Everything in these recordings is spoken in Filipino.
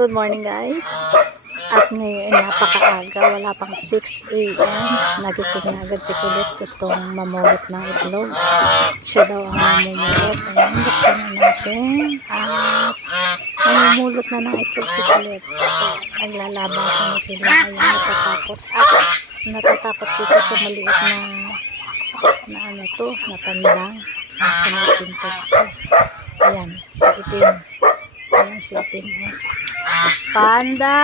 Good morning guys. At ngayon napakaaga, wala pang 6 a.m. Nagising na agad si Kulit, gustong mamulot ng itlog. Siya daw ang mamumulot. Ayan, buksan na natin. At mamumulot na ng itlog si Kulit. Naglalabasan na sila. Ayan, natatakot. At natatakot dito sa maliit na ano to, na pandang. Sa may pinto. Ayan, sa itim. Ayan, sa itim. Panda!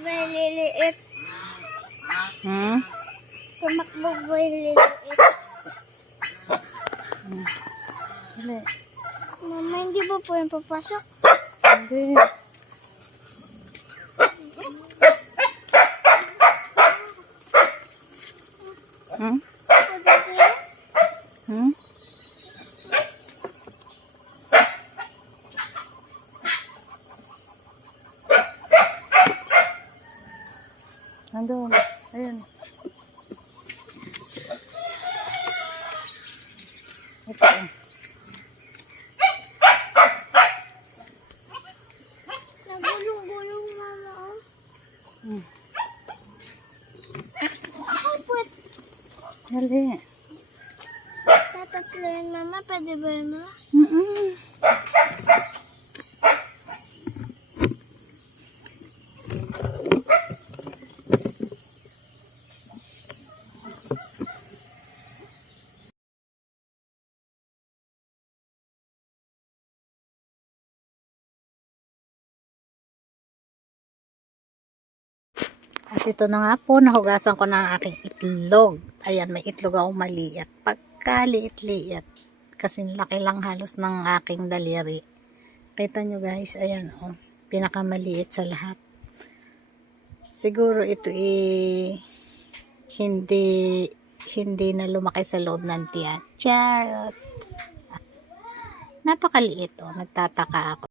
Maliliit. Tumakbo maliliit. Mama, hindi ba po yung papasok? Hindi. Nandun. Ayun. Ito. Nagulong-gulong, mama. Kapit. Dali. Tatatlo yan, mama. Pwede ba yun, mama? At ito na nga po, nahugasan ko na ang aking itlog. Ayan, may itlog akong maliit. Pagkaliit-liit. Kasi laki lang halos ng aking daliri. Kita nyo guys, ayan oh, pinakamaliit sa lahat. Siguro ito hindi na lumaki sa loob ng tiyan. Charot! Napakaliit oh, nagtataka ako.